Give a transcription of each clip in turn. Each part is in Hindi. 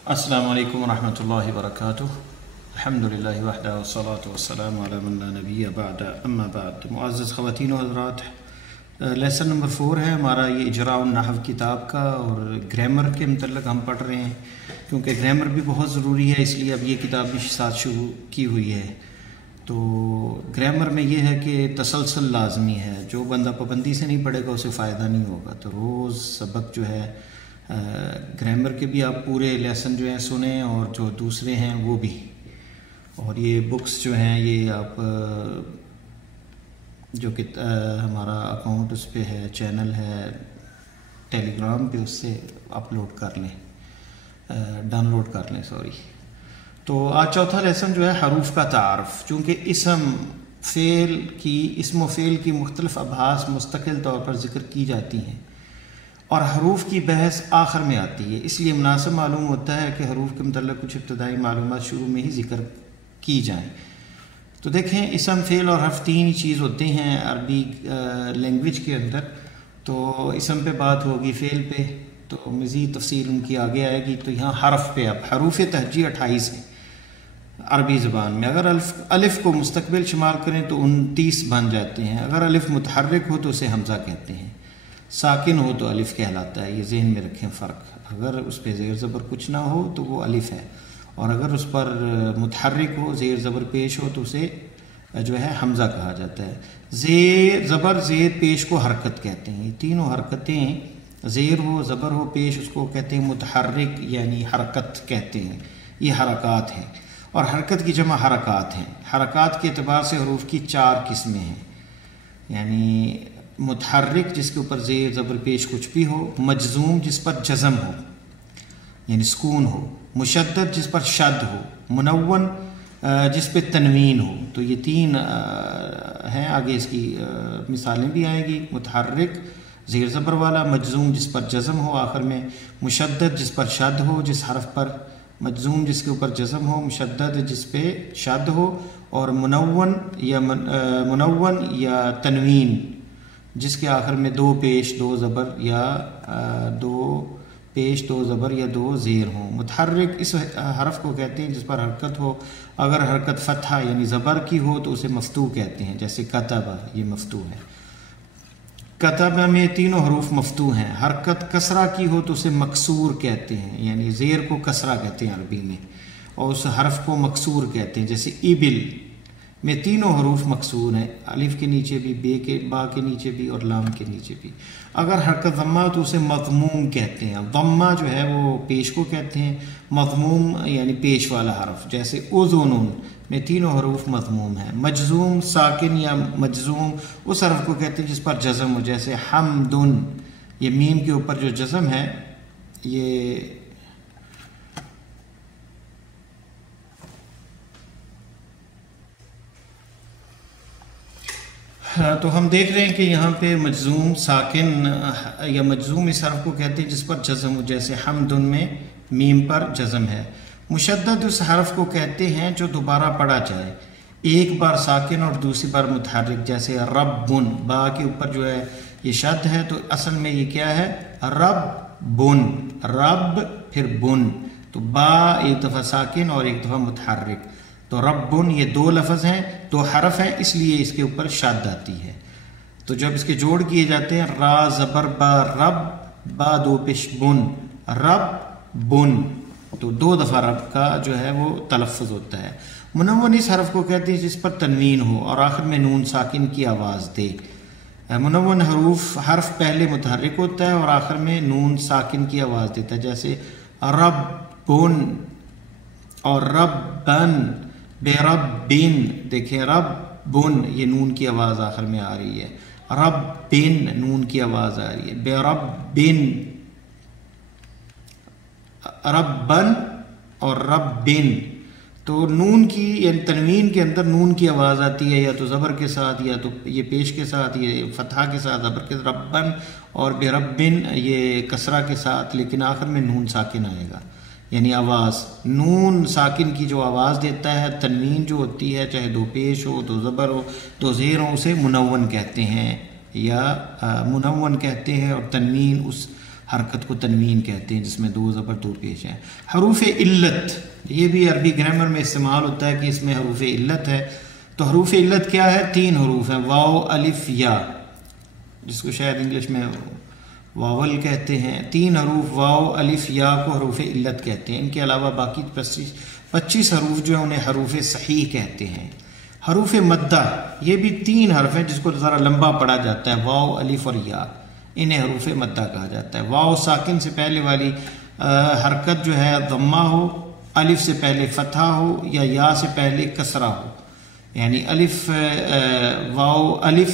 अस्सलामु अलैकुम रहमतुल्लाहि व बरकातुहू। अल्हम्दुलिल्लाहि वहदा वस्सलातु वस्सलामु अला मन ला नबिय्य बअद अम्मा बाद। मुअज़्ज़ज़ ख़वातीन व हज़रात, लेसन नंबर 4 है हमारा ये इजराउन नहव किताब का, और ग्रामर के मतलब हम पढ़ रहे हैं क्योंकि ग्रामर भी बहुत ज़रूरी है, इसलिए अब ये किताब भी साथ शुरू की हुई है। तो ग्रामर में ये है कि तसलसल लाजमी है, जो बंदा पाबंदी से नहीं पढ़ेगा उसे फ़ायदा नहीं होगा। तो रोज़ सबक जो है ग्रामर के भी आप पूरे लेसन जो है सुने, और जो दूसरे हैं वो भी। और ये बुक्स जो हैं ये आप जो कि हमारा अकाउंट उस पर है, चैनल है टेलीग्राम पे, उससे अपलोड कर लें, डाउनलोड कर लें सॉरी। तो आज चौथा लेसन जो है हरूफ का तारुफ। चूँकि इसम व फ़ेल की मुख्तलिफ आभास मुस्तकिल तौर पर ज़िक्र की जाती हैं और हरूफ की बहस आखिर में आती है, इसलिए मुनासिब मालूम होता है कि हरूफ के मतलब कुछ इब्तदाई मालूमात शुरू में ही जिक्र की जाएँ। तो देखें, इसम, फ़ेल और हर्फ तीन ही चीज़ होते हैं अरबी लैंग्वेज के अंदर। तो इसम पे बात होगी, फ़ेल पे तो मज़ीद तफसील उनकी आगे आएगी। तो यहाँ हर्फ पे अब हरूफ तहजी 28 है अरबी ज़बान में। अगर अलिफ़ को मुस्तकबिल शुमार करें तो 29 बन जाते हैं। अगर अलिफ़ मुतहर्रिक हो तो उसे हमज़ा कहते हैं, साकिन हो तो अलिफ़ कहलाता है। ये ज़हन में रखें फ़र्क। अगर उस पर ज़ेर ज़बर कुछ ना हो तो वो अलिफ़ है, और अगर उस पर मुतहर्रिक हो, ज़ेर ज़बर पेश हो तो उसे जो है हमज़ा कहा जाता है। ज़ेर ज़बर ज़ेर पेश को हरकत कहते हैं। ये तीनों हरकतें, ज़ेर हो, ज़बर हो, पेश, उसको कहते हैं मुतहर्रिक, यानी हरकत कहते हैं। ये हरकात हैं, और हरकत की जमा हरकात हैं। हरकात के अतबार से हरूफ की 4 किस्में हैं, यानी मुतहर्रिक जिसके ऊपर ज़ेर ज़बर पेश कुछ भी हो, मजज़ूम जिस पर जज़म हो यानी सुकून हो, मुशद्दद जिस पर शद हो, मुनव्वन जिस पे तनवीन हो। तो ये 3 हैं। आगे इसकी मिसालें भी आएंगी। मुतहर्रिक ज़ेर ज़बर वाला, मजज़ूम जिस पर जज़म हो, आखिर में मुशद्दद जिस पर शद हो, जिस हरफ पर मजज़ूम जिसके ऊपर जज़म हो, मुशद्दद जिस पे शद हो, और मुनव्वन या तनवीन जिसके आखिर में 2 पेश 2 ज़बर या 2 पेश 2 ज़बर या 2 ज़ेर हों। मुतहर्रिक इस हरफ को कहते हैं जिस पर हरकत हो। अगर हरकत फ़तहा यानी ज़बर की हो तो उसे मफ्तू कहते हैं, जैसे कतबा, ये मफ्तू है। कतबा में तीनों हरूफ मफ्तू हैं। हरकत कसरा की हो तो उसे मकसूर कहते हैं, यानी ज़ेर को कसरा कहते हैं अरबी में, और उस हरफ को मकसूर कहते हैं। जैसे इबिल में तीनों हरूफ मकसूर हैं, अलिफ के नीचे भी, बा के नीचे भी, और लाम के नीचे भी। अगर हरकत ज़म्मा तो उसे मज़मूम कहते हैं। ज़म्मा जो है वो पेश को कहते हैं, मज़मूम यानी पेश वाला हरफ। जैसे उज़ुनुन में तीनों हरूफ मज़मूम हैं। मजज़ूम, साकिन या मजज़ूम उस हरफ को कहते हैं जिस पर जज़म हो, जैसे हमदुन, ये मीम के ऊपर जो जज़म है ये तो हम देख रहे हैं कि यहाँ पे मजज़ूम, साकिन या मजज़ूम इस हरफ को कहते हैं जिस पर जज़म हो, जैसे हमदुन में मीम पर जज़म है। मुशद्दद उस हरफ को कहते हैं जो दोबारा पढ़ा जाए, एक बार साकिन और दूसरी बार मुतहर्रिक, जैसे रब्बुन, बा के ऊपर जो है ये शद है, तो असल में ये क्या है, रब्बुन, रब फिर बुन, तो बा एक दफ़ा साकिन और एक दफ़ा मुतहर्रिक। तो रब्बुन ये 2 लफ्ज़ हैं, 2 हरफ हैं, इसलिए इसके ऊपर शद आती है। तो जब इसके जोड़ किए जाते हैं, रा ज़बर बा रब, बा 2 पेश बुन, रब बुन, तो 2 दफ़ा रब का जो है वो तलफ़्फ़ुज़ होता है। मुनव्वन इस हरफ को कहते हैं जिस पर तनवीन हो और आखिर में नून साकिन की आवाज़ दे। मुनव्वन हरफ पहले मुतहर्रिक होता है और आखिर में नून साकिन की आवाज़ देता है, जैसे रब्बुन और रब्बन, बेरब्बिन। देखें, रब्बुन ये नून की आवाज़ आखिर में आ रही है, रब्बिन नून की आवाज़ आ रही है, बेरब्बिन, रब्बन और रब्बिन। तो नून की यानी तनवीन के अंदर नून की आवाज़ आती है, या तो ज़बर के साथ, या तो ये पेश के साथ, ये फ़तहा के साथ, ज़बर के रब्बन, और बेरब्बिन ये कसरा के साथ, लेकिन आखिर में नून साकिन आएगा, यानी आवाज़। नून साकिन की जो आवाज़ देता है, तनवीन जो होती है, चाहे 2 पेश हो, 2 ज़बर हो, 2 ज़ेर हो, उसे मुनव्वन कहते हैं, या मुनव्वन कहते हैं। और तनवीन उस हरकत को तनवीन कहते हैं जिसमें दो ज़बर दो पेश हैं। हरूफ इल्लत, ये भी अरबी ग्रामर में इस्तेमाल होता है कि इसमें हरूफ इल्लत है। तो हरूफ इल्लत क्या है? 3 हरूफ हैं, वाव अलिफ या, जिसको शायद इंग्लिश में वावल कहते हैं। 3 हरूफ वाव अलिफ या को हरूफ इल्लत कहते हैं। इनके अलावा बाकी 25 हरूफ जो है उन्हें हरूफ सही कहते हैं। हरूफ मद्दा, ये भी 3 हरफ हैं जिसको ज़रा लंबा पढ़ा जाता है, वाव अलिफ और या, इन्हें हरूफ मद्दा कहा जाता है। वाव साकिन से पहले वाली हरकत जो है दम्मा हो, अलिफ से पहले फतहा हो या से पहले कसरा हो, यानी अलिफ वाव अलिफ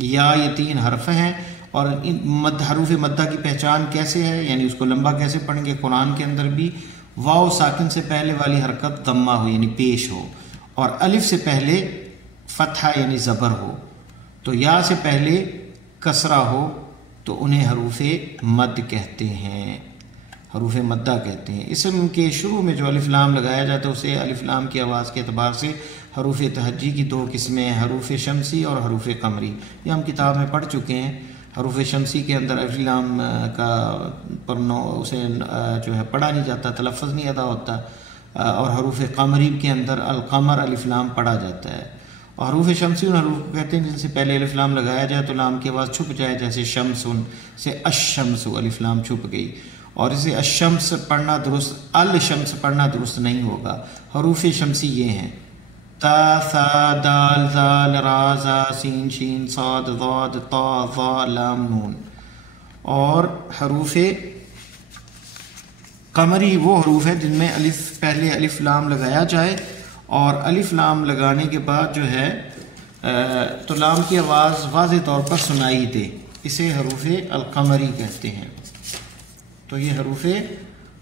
या, ये 3 हरफ हैं। और इन हरूफ मद्दा की पहचान कैसे है, यानी उसको लंबा कैसे पढ़ेंगे? कुरान के अंदर भी वाव साकिन से पहले वाली हरकत दम्मा हो यानी पेश हो, और अलिफ से पहले फतहा यानी ज़बर हो, तो या से पहले कसरा हो, तो उन्हें हरूफ मद कहते हैं, हरूफ मद्दा कहते हैं। इसम के शुरू में जो अलिफ लाम लगाया जाता है उसे अलिफ लाम की आवाज़ के अतबार से हरूफ तहज्जी की 2 किस्में हैं, हरूफ शमसी और हरूफ कमरी। ये हम किताब में पढ़ चुके हैं। हरूफ शमसी के अंदर अलिफ लाम का परनो उसे जो है पढ़ा नहीं जाता, तलफ़्फ़ुज़ नहीं अदा होता, और हरूफ कमरी के अंदर अलकमर अलिफ लाम पढ़ा जाता है। और हरूफ शमसी उन हरूफ को कहते हैं जिनसे पहले अलिफ लाम लगाया जाए तो लाम की आवाज़ छुप जाए, जैसे शमसुन से अशम्सु अलिफ लाम छुप गई, और इसे अशम्स पढ़ना दुरुस्त, अल शम्स पढ़ना दुरुस्त नहीं होगा। हरूफ शमसी ये हैं ता सा दाल जाल रा जा सीन शीन साद ज़ाद ता ज़ा लाम नून। और हरूफ कमरी वो हरूफ है जिनमें अलिफ पहले अलिफ लाम लगाया जाए, और अलिफ लाम लगाने के बाद जो है तो लाम की आवाज़ वाज़े तौर पर सुनाई दे, इसे हरूफ अलकमरी कहते हैं। तो ये हरूफ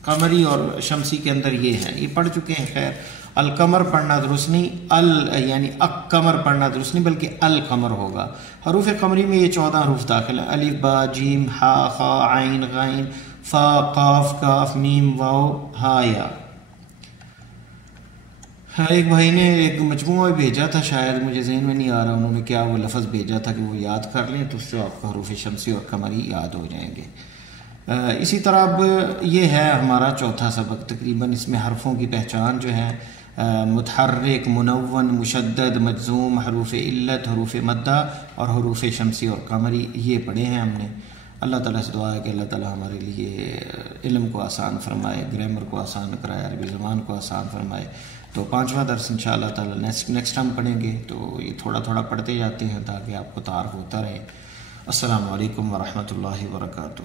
कमरी और शमसी के अंदर ये है, ये पढ़ चुके हैं। खैर, अलकमर पढ़ना दुरुस्त नहीं, अल यानी अकमर पढ़ना दुरुस्त नहीं, बल्कि अल कमर होगा। हरूफ कमरी में ये 14 हरूफ दाखिल है, अलिफ बा जीम हा खा आइन गाइन फा काफ काफ मीम वाव हा या। एक भाई ने एक मजमूआ भेजा था, शायद मुझे ज़हन में नहीं आ रहा उन्होंने क्या वो लफ्ज़ भेजा था कि वो याद कर लें तो उससे आपको हरूफ शमसी और कमरी याद हो जाएंगे। इसी तरह अब ये है हमारा चौथा सबक, तकरीबन इसमें हरफों की पहचान जो है मुतहर्रिक, मुनव्वन, मुशद्दद, मजज़ूम, हरूफ इल्लत, हरूफ मद्दा और हरूफ शमसी और कमरी, ये पढ़े हैं हमने। अल्लाह ताला से दुआ है कि अल्लाह ताला हमारे लिए इल्म को आसान फरमाए, ग्रामर को आसान कराए, अरबी ज़बान को आसान फरमाए। तो 5वां दर्स इंशाअल्लाह ताला नेक्स्ट टाइम पढ़ेंगे, तो ये थोड़ा थोड़ा पढ़ते जाते हैं ताकि आपको तारुफ होता रहे। अस्सलामु अलैकुम व रहमतुल्लाहि व बरकातुहू।